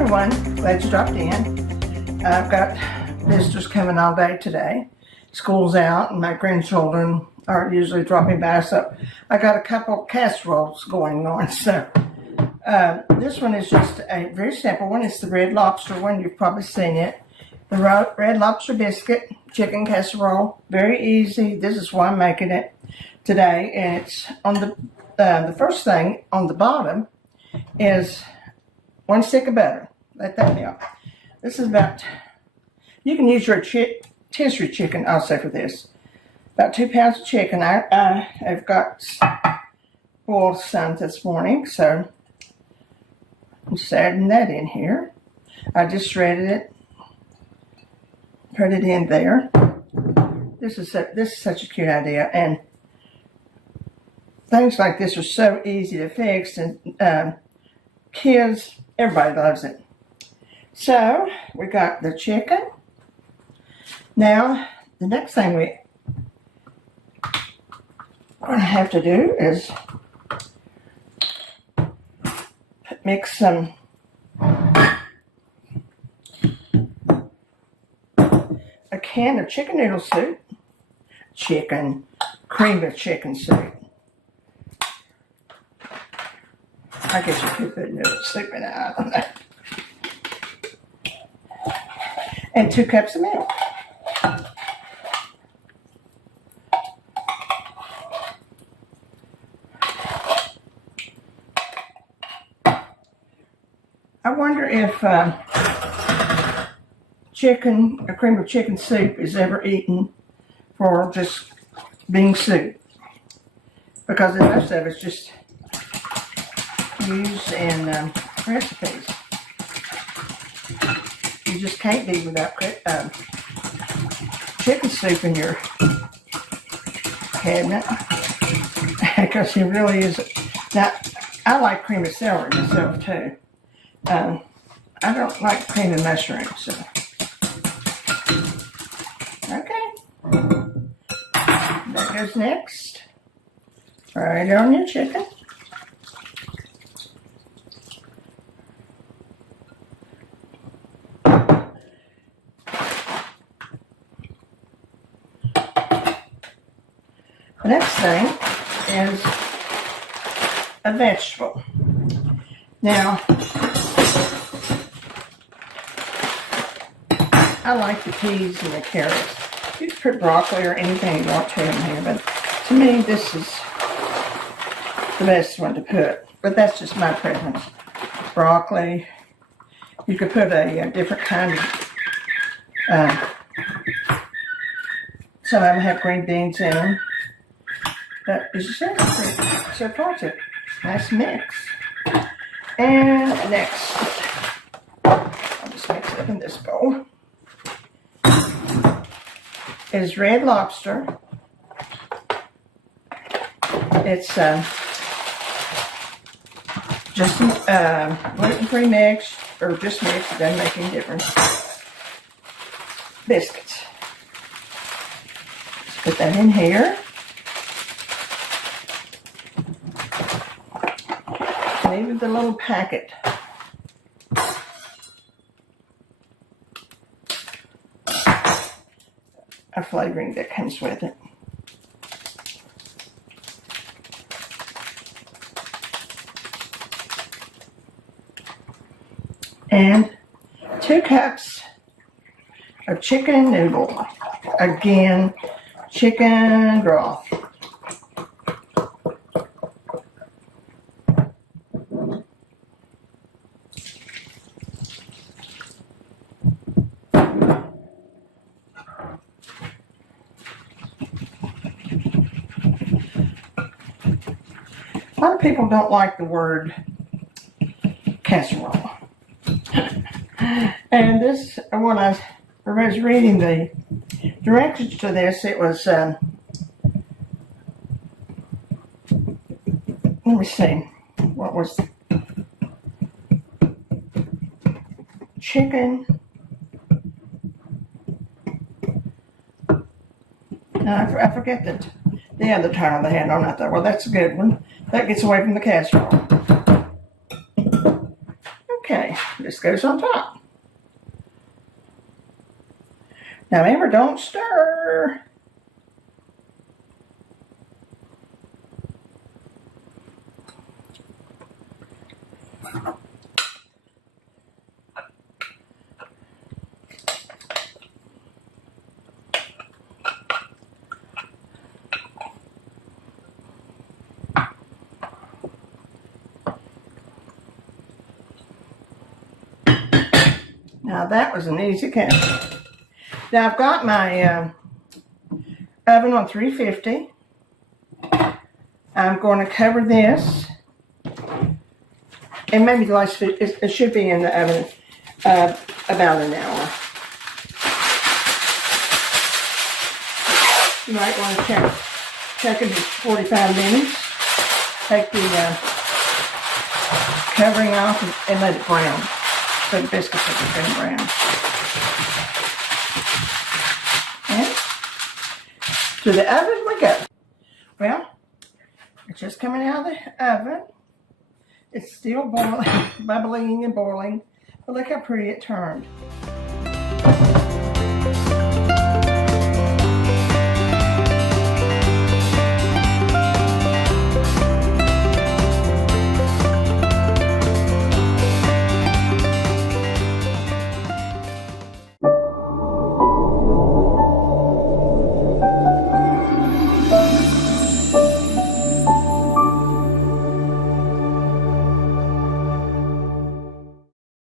everyone, glad you dropped in. I've got visitors coming all day today. School's out and my grandchildren are usually dropping by, so I got a couple casseroles going on. So this one is just a very simple one. It's the red lobster one. You've probably seen it. The red lobster biscuit chicken casserole. Very easy. This is why I'm making it today. And it's on the first thing on the bottom is 1 stick of butter. Let that melt. This is about, you can use your rotisserie chicken also for this. About 2 pounds of chicken. I've got boiled some this morning, so I'm just adding that in here. I just shredded it, put it in there. This is such a cute idea, and things like this are so easy to fix, and kids, everybody loves it. So we got the chicken. Now the next thing we're going to have to do is mix some a can of chicken noodle soup, cream of chicken soup. I guess you could put noodle soup in it, I don't know. And 2 cups of milk. I wonder if a cream of chicken soup is ever eaten for just being soup, because most of it's just used in recipes. You just can't be without chicken soup in your cabinet, because it really is. Now, I like cream of celery myself too. I don't like cream of mushrooms, so. Okay. That goes next. Right on your chicken. The next thing is a vegetable. Now, I like the peas and the carrots. You can put broccoli or anything you want to in here, but to me, this is the best one to put. But that's just my preference. Broccoli. You could put a different kind of. Some of them have green beans in them. But as you see, so far it's a nice mix. And next, I'll just mix it up in this bowl, is red lobster. It's just gluten-free mix, or just mix, it doesn't make any difference. Biscuits. Let's put that in here. And even the little packet of flavoring that comes with it. And 2 cups of chicken noodle. Again, chicken broth. A lot of people don't like the word casserole. And this, when I was reading the directions to this, it was, let me see, what was chicken? No, I forget the other title they had on it. Well, that's a good one. That gets away from the casserole. Okay. this goes on top. Now remember, don't stir. Now that was an easy casserole. Now I've got my oven on 350. I'm going to cover this, and maybe the last it should be in the oven about an hour. You might want to check it at 45 minutes. Take the covering off and let it brown. So the biscuits are going to brown. And to the oven we go. Well, it's just coming out of the oven. It's still boiling, bubbling and boiling. But look how pretty it turned.